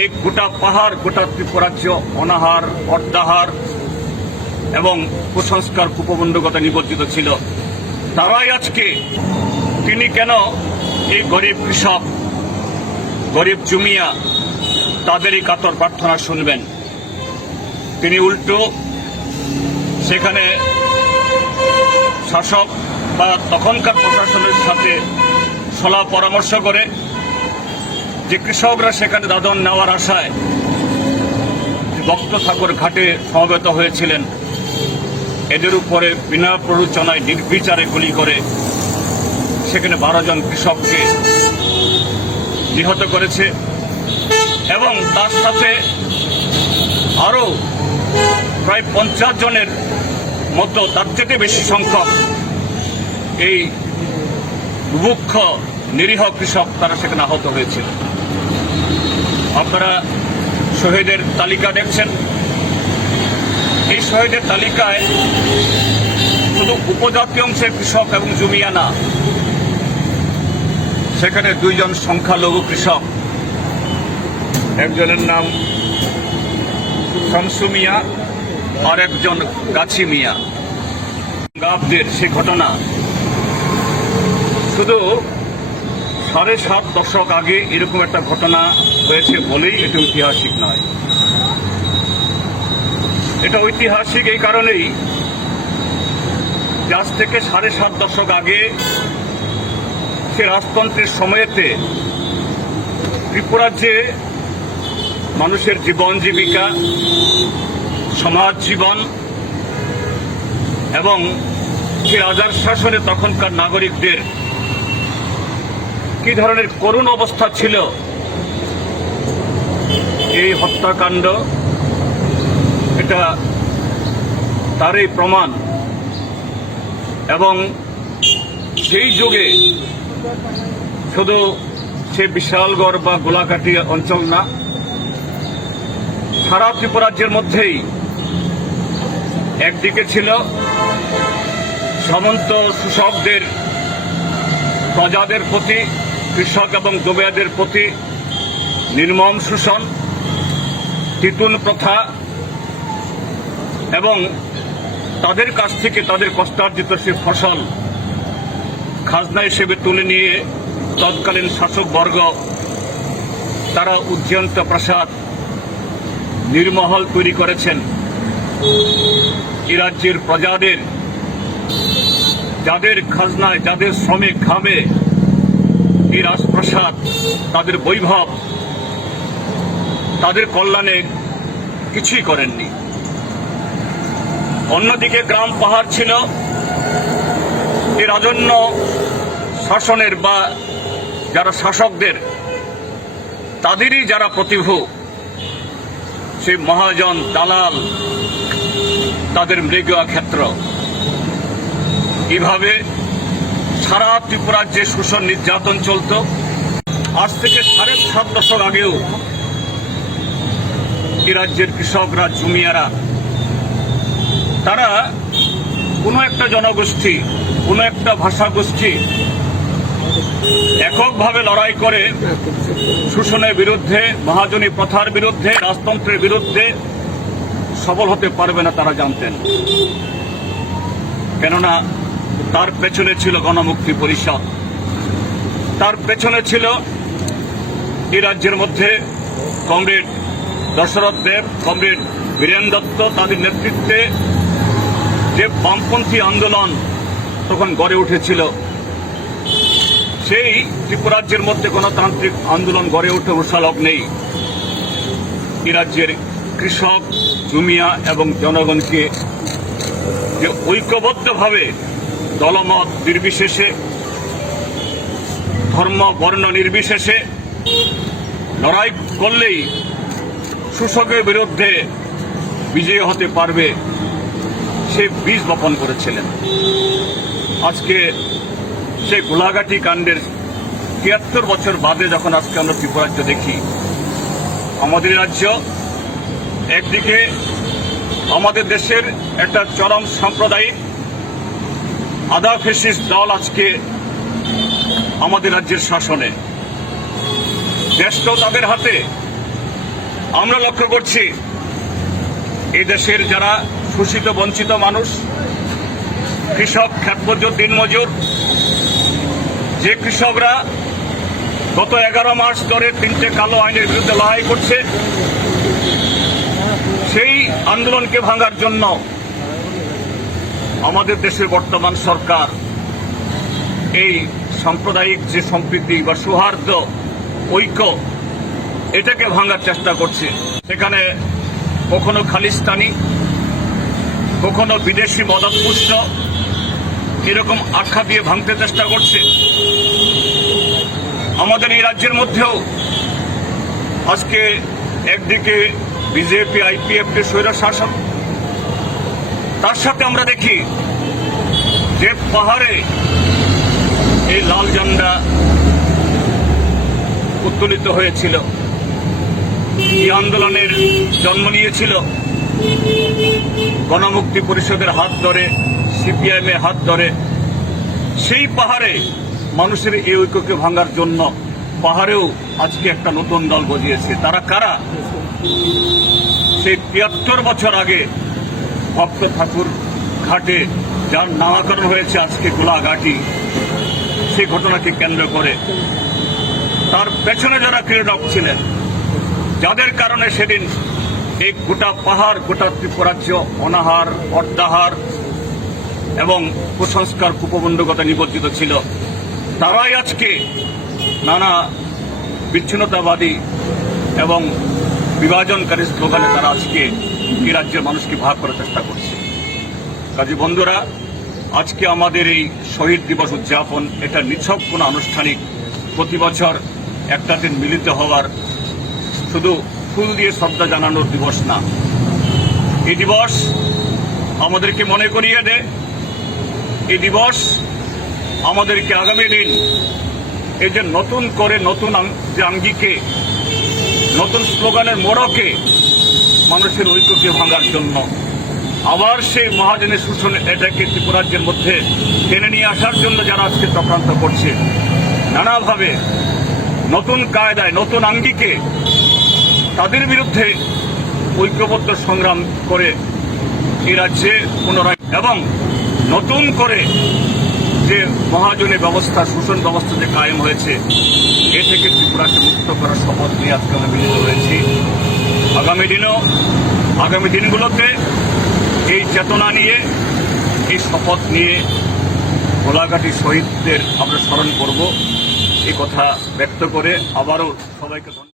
এই গোটা পাহাড়, গোটা ত্রিপুরাজ্য অনাহার, অর্ধাহার এবং কুসংস্কার কুপমণ্ডকতা নিবজ্জিত ছিল। তারাই আজকে তিনি কেন এই গরিব কৃষক, গরিব জমিয়া তাদের এই কাতর প্রার্থনা শুনবেন? তিনি উল্টো সেখানে শাসক বা তখনকার প্রশাসনের সাথে সলা পরামর্শ করে যে কৃষকরা সেখানে দাদন নেওয়ার আশায় ভক্ত ঠাকুর ঘাটে সমবেত হয়েছিলেন, এদের উপরে বিনা প্ররোচনায় নির্বিচারে গুলি করে সেখানে 12 জন কৃষককে নিহত করেছে এবং তার সাথে আরও প্রায় 50 জনের মতো, তার থেকে বেশি সংখ্যক এই বুভুক্ষ নিরীহ কৃষক তারা সেখানে আহত হয়েছিল। আপনারা শহীদের তালিকা দেখছেন। এই শহীদের তালিকায় শুধু উপজাতি অংশের কৃষক এবং জমিয়া না, সেখানে 2 জন সংখ্যালঘু কৃষক, একজনের নাম শামসু মিয়া আর একজন গাছি মিয়া। গাবদের সে ঘটনা শুধু 7.5 দশক আগে এরকম একটা ঘটনা হয়েছে বলেই এটা ঐতিহাসিক নয়। এটা ঐতিহাসিক এই কারণেই আজ থেকে 7.5 দশক আগে সে রাজতন্ত্রের সময়েতে ত্রিপুরাজ্যে মানুষের জীবন জীবিকা, সমাজ জীবন এবং সে রাজার শাসনে তখনকার নাগরিকদের কি ধরনের করুণ অবস্থা ছিল, এই হত্যাকাণ্ড এটা তারই প্রমাণ। এবং সেই যুগে শুধু সে বিশালগড় বা গোলাঘাটি অঞ্চল না, সারা ত্রিপুরাজ্যের মধ্যেই একদিকে ছিল সামন্ত শাসকদের প্রজাদের প্রতি, কৃষক এবং দোবেয়াদের প্রতি নির্মম শোষণ, তিতুন প্রথা এবং তাদের কাছ থেকে তাদের কষ্টার্জিত সে ফসল খাজনা হিসেবে তুলে নিয়ে তৎকালীন শাসকবর্গ তারা উজ্জয়ন্ত প্রাসাদ, নির্মহল তৈরি করেছেন। এই রাজ্যের প্রজাদের, যাদের খাজনায়, যাদের শ্রমিক ঘামে এই রাজপ্রাসাদ, তাদের বৈভব, তাদের কল্যাণে কিছুই করেননি। অন্যদিকে গ্রাম পাহাড় ছিল এই রাজন্য শাসনের বা যারা শাসকদের, তাদেরই যারা প্রতিভু, সেই মহাজন, দালাল, তাদের মৃগয়া ক্ষেত্র। এইভাবে সারা ত্রিপুরাজ্যে শোষণ নির্যাতন চলত। আজ থেকে 7.5 দশক আগেও এই রাজ্যের কৃষকরা, জমিয়ারা, তারা কোনো একটা জনগোষ্ঠী, কোনো একটা ভাষাগোষ্ঠী এককভাবে লড়াই করে শোষণের বিরুদ্ধে, মহাজনী প্রথার বিরুদ্ধে, রাজতন্ত্রের বিরুদ্ধে সফল হতে পারবে না তারা জানতেন। কেননা তার পেছনে ছিল গণমুক্তি পরিষদ, তার পেছনে ছিল এই রাজ্যের মধ্যে কমরেড দশরথ দেব, কমরেড বীরেন দত্ত, তাদের নেতৃত্বে যে বামপন্থী আন্দোলন তখন গড়ে উঠেছিল, সেই ত্রিপুরাজ্যের মধ্যে গণতান্ত্রিক আন্দোলন গড়ে ওঠে উৎসালক নেই। এই রাজ্যের কৃষক, জমিয়া এবং জনগণকে যে ঐক্যবদ্ধভাবে দলমত নির্বিশেষে, ধর্ম বর্ণ নির্বিশেষে লড়াই করলেই শোষকের বিরুদ্ধে বিজয়ী হতে পারবে, সে বীজ বপন করেছিলেন। আজকে সেই গোলাঘাটি কাণ্ডের 73 বছর বাদে যখন আজকে আমরা ত্রিপুরাজ্য দেখি, আমাদের রাজ্য একদিকে আমাদের দেশের একটা চরম সাম্প্রদায়িক আধা ফ্যাসিস্ট দল আজকে আমাদের রাজ্যের শাসনে, দেশটাও তাদের হাতে, আমরা লক্ষ্য করছি এই দেশের যারা শোষিত বঞ্চিত মানুষ, কৃষক, ক্ষেতমজুর, দিনমজুর, যে কৃষকরা গত 11 মাস ধরে 3টে কালো আইনের বিরুদ্ধে লড়াই করছে, সেই আন্দোলনকে ভাঙার জন্য আমাদের দেশের বর্তমান সরকার এই সাম্প্রদায়িক যে সম্প্রীতি বা সৌহার্দ্য, ঐক্য, এটাকে ভাঙার চেষ্টা করছে। সেখানে কখনো খালিস্তানি, কখনো বিদেশি মদতপুষ্ট এরকম আখ্যা দিয়ে ভাঙতে চেষ্টা করছে। আমাদের এই রাজ্যের মধ্যেও আজকে একদিকে বিজেপি, আইপিএফ স্বৈর শাসক, তার সাথে আমরা দেখি যে পাহাড়ে এই লাল ঝান্ডা উত্তোলিত হয়েছিল, এই আন্দোলনের জন্ম নিয়েছিল গণমুক্তি পরিষদের হাত ধরে, সিপিআইএম এর হাত ধরে। সেই পাহাড়ে মানুষের এই ঐক্যকে ভাঙার জন্য পাহাড়েও আজকে একটা নতুন দল গজিয়েছে। তারা কারা? সেই ৭৩ বছর আগে ভক্ত ঠাকুর ঘাটে যার নামকরণ হয়েছে আজকে গোলাঘাটি, সেই ঘটনাকে কেন্দ্র করে তার পেছনে যারা ক্রীড়ক ছিলেন, যাদের কারণে সেদিন এই গোটা পাহাড়, গোটা ত্রিপুরাজ্য অনাহার, অর্ধাহার এবং কুসংস্কার, কুপমণ্ডকতা নিবজ্জিত ছিল, তারাই আজকে নানা বিচ্ছিন্নতাবাদী এবং বিভাজনকারী স্লোগানে তারা আজকে এই রাজ্যের মানুষকে ভাগ করার চেষ্টা করছে। কাজী বন্ধুরা, আজকে আমাদের এই শহীদ দিবস উদযাপন এটা নিছক কোনো আনুষ্ঠানিক, প্রতি বছর একটা দিন মিলিত হওয়ার, শুধু ফুল দিয়ে শ্রদ্ধা জানানোর দিবস না। এই দিবস আমাদেরকে মনে করিয়ে দেয়, এই দিবস আমাদেরকে আগামী দিন এই যে নতুন করে নতুন যে আঙ্গিকে, নতুন স্লোগানের মোড়কে, মানুষের ঐক্যকে ভাঙার জন্য আবার সেই মহাজনের শোষণ এটাকে ত্রিপুরাজ্যের মধ্যে টেনে নিয়ে আসার জন্য যারা আজকে চক্রান্ত করছে, নানাভাবে নতুন কায়দায়, নতুন আঙ্গিকে তাদের বিরুদ্ধে ঐক্যবদ্ধ সংগ্রাম করে এই রাজ্যে পুনরায় এবং নতুন করে যে মহাজনী ব্যবস্থা, শোষণ ব্যবস্থা যে কায়েম হয়েছে, এ থেকে ত্রিপুরাকে মুক্ত করার শপথ নিয়ে আজকে আমরা মিলিত হয়েছি। আগামী দিনগুলোতে এই চেতনা নিয়ে, এই শপথ নিয়ে গোলাঘাটি শহীদদের আমরা স্মরণ করব, এই কথা ব্যক্ত করে আবারও সবাইকে ধন্যবাদ।